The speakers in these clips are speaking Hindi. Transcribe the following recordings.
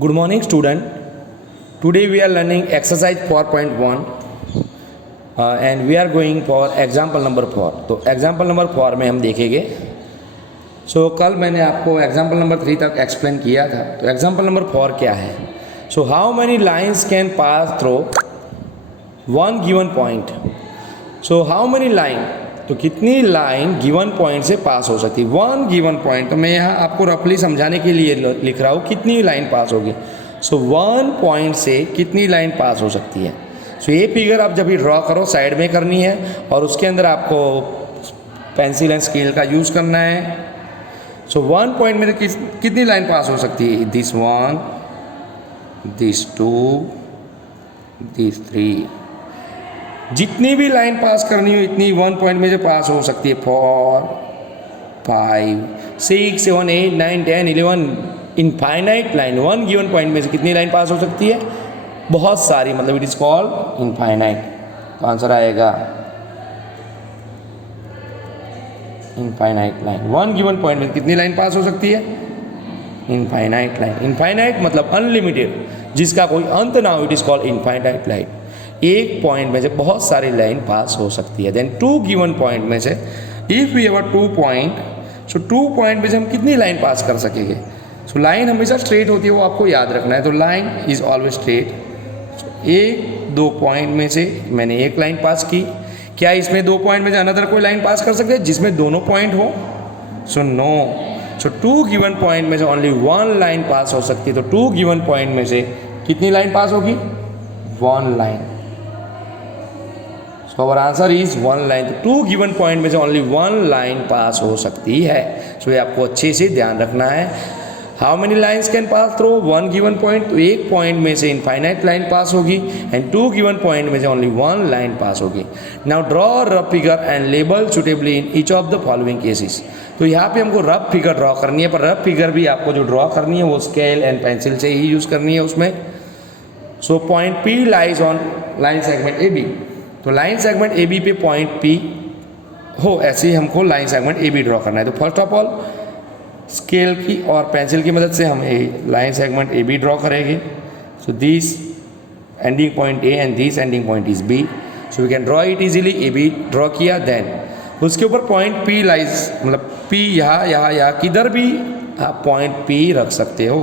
Good morning, student. Today we are learning exercise 4.1 and we are going for example number 4. तो example number 4 में हम देखेंगे. कल मैंने आपको example number 3 तक explain किया था. तो example number 4 क्या है? How many lines can pass through one given point? How many line? तो कितनी लाइन गिवन पॉइंट से पास हो सकती है? One given point. तो मैं यहाँ आपको रफली समझाने के लिए लिख रहा हूँ कितनी लाइन पास होगी. वन पॉइंट से कितनी लाइन पास हो सकती है. ये फिगर आप जब भी ड्रॉ करो साइड में करनी है और उसके अंदर आपको पेंसिल एंड स्केल का यूज़ करना है. वन पॉइंट में कितनी लाइन पास हो सकती है? This one, this two, this three. जितनी भी लाइन पास करनी हो इतनी वन पॉइंट में से पास हो सकती है. 4, 5, 6, 7, 8, 9, 10, 11 infinite line. One given point में से कितनी लाइन पास हो सकती है? बहुत सारी. मतलब इट इज कॉल्ड इनफाइनाइट. तो आंसर आएगा infinite line. One given point में कितनी लाइन पास हो सकती है? Infinite line. इनफाइनाइट मतलब अनलिमिटेड, जिसका कोई अंत ना हो. It is called infinite line. एक पॉइंट में से बहुत सारी लाइन पास हो सकती है. देन टू गिवन पॉइंट में से if we have 2 point, two point में से हम कितनी लाइन पास कर सकेंगे? लाइन हमेशा स्ट्रेट होती है, वो आपको याद रखना है. तो लाइन इज ऑलवेज स्ट्रेट. एक दो पॉइंट में से मैंने एक लाइन पास की. क्या इसमें दो पॉइंट में से अनदर कोई लाइन पास कर सकते हैं जिसमें दोनों पॉइंट हो? नो. टू गिवन पॉइंट में से ओनली वन लाइन पास हो सकती है. तो टू गिवन पॉइंट में से कितनी लाइन पास होगी? One line. Our answer is one line. Two given point में से ओनली वन लाइन पास हो सकती है. ये आपको अच्छे से ध्यान रखना है. How many lines can pass through one given point? तो एक पॉइंट में से इनफाइनाइट लाइन पास होगी एंड टू गिवन पॉइंट में से ओनली वन लाइन पास होगी. Now draw rough figure and label suitably in each of the following cases. तो यहाँ पे हमको रफ फिगर ड्रॉ करनी है, पर रफ फिगर भी आपको जो ड्रॉ करनी है वो स्केल एंड पेंसिल से ही यूज़ करनी है उसमें. Point P lies on line segment A B. तो लाइन सेगमेंट ए बी पे पॉइंट पी हो, ऐसे ही हमको line segment A B draw करना है. तो फर्स्ट ऑफ ऑल स्केल की और पेंसिल की मदद से हम line segment A B draw करेंगे. This ending point A and this ending point is B. We can draw it easily. A B draw किया. देन उसके ऊपर पॉइंट पी लाइज, मतलब पी यहाँ किधर भी आप पॉइंट पी रख सकते हो.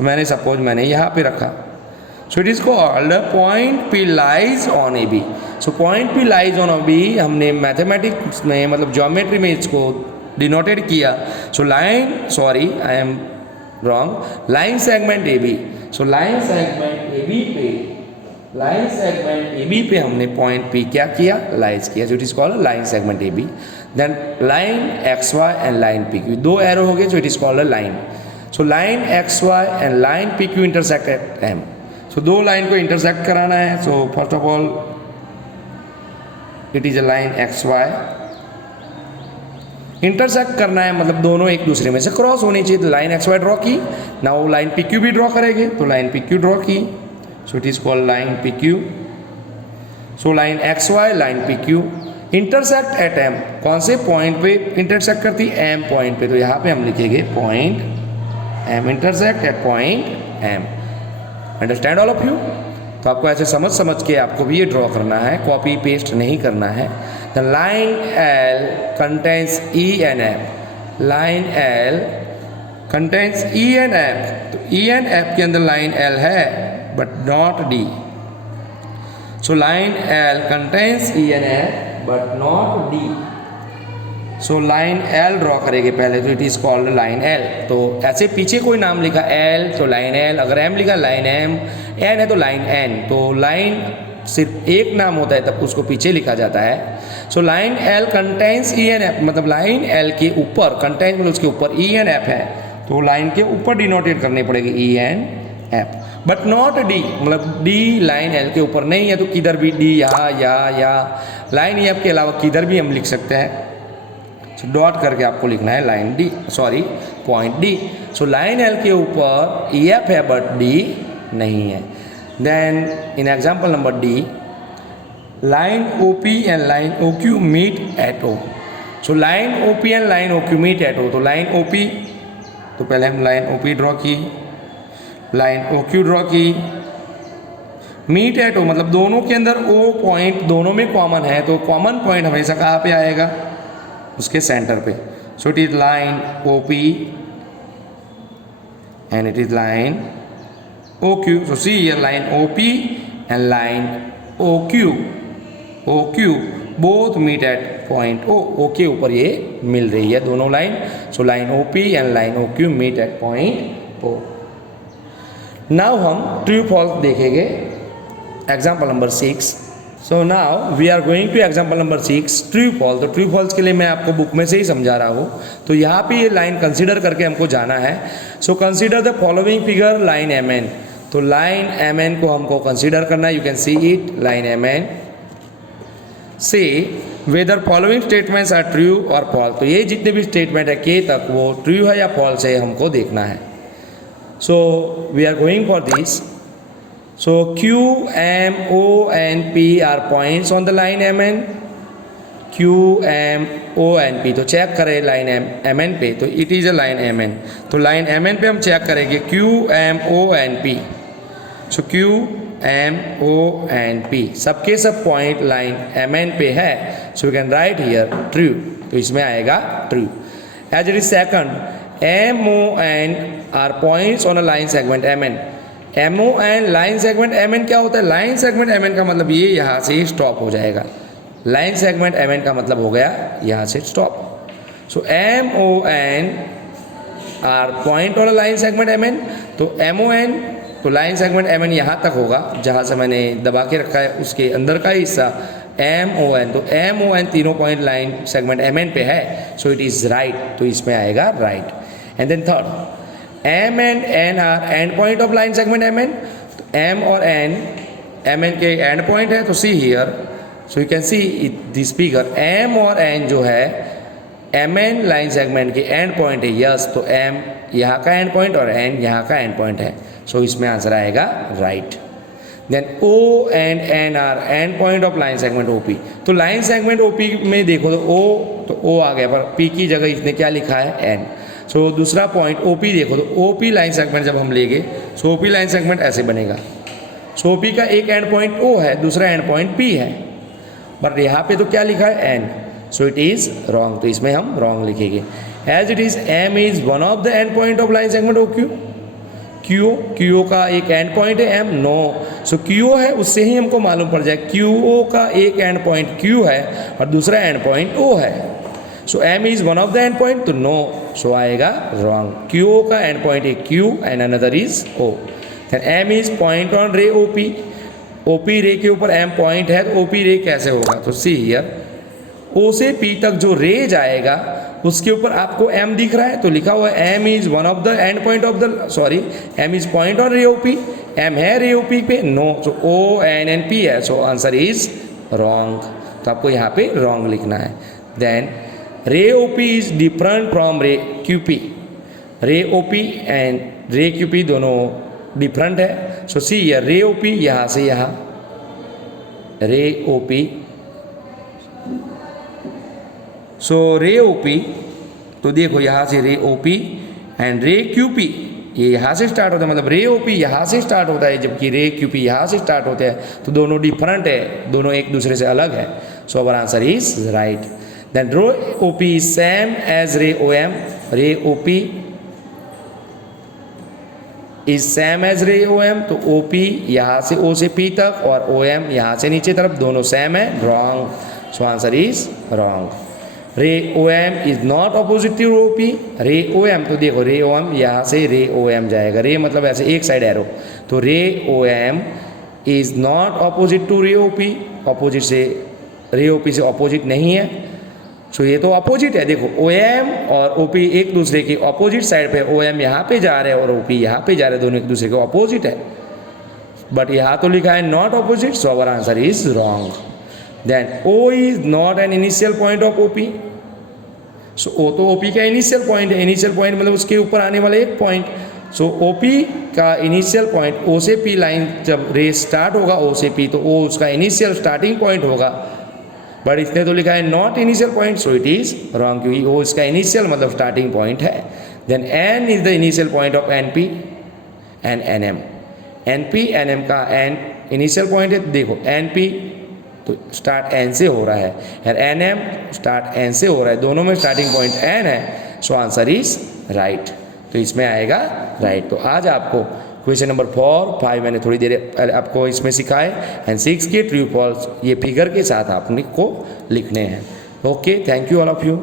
मैंने यहाँ पे रखा. It is called point P lies on A B. Point P lies on A B हमने मैथमेटिक्स में, मतलब ज्योमेट्री में इसको डिनोटेड किया. I am wrong. Line segment A B. Line segment A B पे हमने पॉइंट पी क्या किया? लाइज किया. It is called line segment A B. Then line X Y and line P Q. दो एरो हो गए. It is called line. Line X Y and line P Q intersect at M. दो लाइन को इंटरसेक्ट कराना है. First of all it is a line X Y. Intersect करना है मतलब दोनों एक दूसरे में से क्रॉस होनी चाहिए. तो लाइन एक्स वाई ड्रॉ की. नाउ लाइन पी क्यू भी ड्रॉ करेंगे. तो लाइन पी क्यू ड्रॉ की. It is called line P Q. Line X Y, line P Q intersect at M. कौन से पॉइंट पे इंटरसेक्ट करती? एम पॉइंट पे. तो यहाँ पे हम लिखेंगे point M intersect at point M. Understand all of you? तो आपको ऐसे समझ के आपको भी ये ड्रॉ करना है, कॉपी पेस्ट नहीं करना है. The line L contains E N F. Line L contains E N F. तो ई एन एफ के अंदर लाइन एल है but not D. Line L contains E N F but not D. Line L draw करेंगे पहले. तो it is called line L. तो ऐसे पीछे कोई नाम लिखा एल तो लाइन एल. अगर एम लिखा लाइन एम. एन है तो लाइन एन. तो लाइन सिर्फ एक नाम होता है तब उसको पीछे लिखा जाता है. Line L contains E N F. मतलब लाइन एल के ऊपर, कंटेंस मतलब उसके ऊपर ई एन एफ है तो लाइन के ऊपर डिनोटेट करनी पड़ेगी E N F. But not D. मतलब डी लाइन एल के ऊपर नहीं है. तो किधर भी डी, या लाइन एफ के अलावा किधर भी हम लिख सकते हैं. डॉट करके आपको लिखना है line D, point D. Line L के ऊपर ई एफ है बट डी नहीं है. Then in example number D, line O P and line O Q meet at O. Line O P and line O Q meet at O. तो लाइन ओ पी, तो पहले हम लाइन ओ पी ड्रॉ की. लाइन ओ क्यू ड्रॉ की, मीट एट ओ मतलब दोनों के अंदर ओ पॉइंट दोनों में कॉमन है, तो कॉमन पॉइंट हमेशा कहाँ पे आएगा, उसके सेंटर पे। So it is line O P and it is line O Q. So see here line O P and line O Q both meet at point O, O के ऊपर ये मिल रही है दोनों line. So line O P and line O Q meet at point O. Now हम ट्रू फॉल्स देखेंगे, example number 6। So now we are going to example number 6 true false. तो ट्रू फॉल्स के लिए मैं आपको बुक में से ही समझा रहा हूँ, तो यहाँ पे ये लाइन कंसीडर करके हमको जाना है। So consider the following figure line M N. तो लाइन एम एन को हमको कंसीडर करना है, you can see it line M N. Say whether following statements are true और फॉल्स। तो ये जितने भी स्टेटमेंट है के तक वो ट्रू है या फॉल्स है हमको देखना है। So we are going for this. So Q, M, O and P are points on the line MN. Q, M, O and P। तो चेक करें लाइन MN पे, तो it is a line MN। तो लाइन MN पे हम चेक करेंगे Q, M, O and P। So Q, M, O and P सबके सब पॉइंट लाइन MN पे है। So we can write here true, तो इसमें आएगा true. As it is second, M, O and are points on a line segment MN। M O and line segment M N क्या होता है, लाइन सेगमेंट एम एन का मतलब ये यहाँ से स्टॉप हो जाएगा। लाइन सेगमेंट एम एन का मतलब हो गया यहाँ से stop. So M O N are point on line segment M N. तो एम ओ एन तो लाइन सेगमेंट एम एन यहाँ तक होगा जहाँ से मैंने दबा के रखा है, उसके अंदर का हिस्सा एम ओ एन। तो एम ओ एन तीनों point line segment M N पे है। सो इट इज़ राइट, तो इसमें आएगा right. And then third, M and N are end point of line segment MN। तो M और N MN के एंड पॉइंट है। तो see here, so you can see this figure, M और N जो है MN लाइन सेगमेंट के एंड पॉइंट है। यस, तो M यहाँ का एंड पॉइंट और N यहाँ का एंड पॉइंट है। सो इसमें आंसर आएगा right. Then O and N are end point of line segment OP। तो लाइन सेगमेंट OP में देखो तो O आ गया, पर P की जगह इसने क्या लिखा है N। सो दूसरा पॉइंट OP देखो तो OP लाइन सेगमेंट जब हम लेंगे, सो OP लाइन सेगमेंट ऐसे बनेगा। सो OP का एक एंड पॉइंट O है, दूसरा एंड पॉइंट P है, बट यहाँ पे तो क्या लिखा है N। So it is wrong, तो इसमें हम रॉन्ग लिखेंगे। As it is M is one of the end point of line segment OQ। QO का एक एंड पॉइंट है M, नो। सो QO है, उससे ही हमको मालूम पड़ जाए QO का एक एंड पॉइंट Q है और दूसरा एंड पॉइंट O है। So M is one of the end point, तो नो, सो आएगा रॉन्ग। QO का एंड पॉइंट है Q and another is O। Then M is point on ray OP। OP रे के ऊपर M पॉइंट है, तो OP रे कैसे होगा, तो सी हियर O से P तक जो रे जाएगा उसके ऊपर आपको M दिख रहा है, तो लिखा हुआ है M is one of the end point of the, sorry M is point on ray OP। M है रे OP पे, no. So O N and P है, सो आंसर इज रॉन्ग। तो आपको यहाँ पे रॉन्ग लिखना है। देन रे OP इज डिफरेंट फ्रॉम रे QP। रे OP एंड रे QP दोनों डिफरेंट है। सो सी हियर रे OP यहाँ से यहाँ, रे OP, सो रे OP, तो देखो यहाँ से रे OP एंड रे QP ये यहाँ से स्टार्ट होता है, मतलब रे OP यहाँ से स्टार्ट होता है जबकि रे QP यहाँ से स्टार्ट होता है, तो दोनों डिफरेंट है, दोनों एक दूसरे से अलग है। So our answer is right. Then ray OP is same as रे OM। रे OP is same as रे OM। तो OP यहाँ से O से P तक और OM यहाँ से नीचे तरफ दोनों सेम है, wrong. So answer is wrong. Ray OM is not opposite to OP। Ray OM, तो देखो रे OM यहाँ से रे OM जाएगा, रे मतलब ऐसे एक साइड एरो, तो ray OM is not opposite to ray OP। Opposite से रे OP से अपोजिट नहीं है। सो ये तो अपोजिट है, देखो OM और OP एक दूसरे की अपोजिट साइड पे, OM यहाँ पे जा रहे हैं और OP यहाँ पे जा रहे हैं, दोनों एक दूसरे के अपोजिट है, बट यहाँ तो लिखा है not opposite. So our answer is wrong. Then O is not an initial point of OP। So O तो OP का इनिशियल पॉइंट है, इनिशियल पॉइंट मतलब उसके ऊपर आने वाला एक पॉइंट। सो OP का इनिशियल पॉइंट O से P लाइन जब रेस स्टार्ट होगा O से P, तो O उसका इनिशियल स्टार्टिंग पॉइंट होगा, बट इसने तो लिखा है not initial point. So it is wrong, क्योंकि वो इसका इनिशियल मतलब स्टार्टिंग पॉइंट है। Then N is the initial point of NP। And N M. N P N M का एन इनिशियल पॉइंट है, देखो एन पी तो स्टार्ट एन से हो रहा है और एन एम स्टार्ट एन से हो रहा है, दोनों में स्टार्टिंग पॉइंट एन है, सो आंसर इज राइट। तो इसमें आएगा राइट। तो आज आपको क्वेश्चन नंबर 4, 5 मैंने थोड़ी देर पहले आपको इसमें सिखाए एंड 6 के ट्रू फॉल्स ये फिगर के साथ आपने को लिखने हैं। Okay, thank you all of you.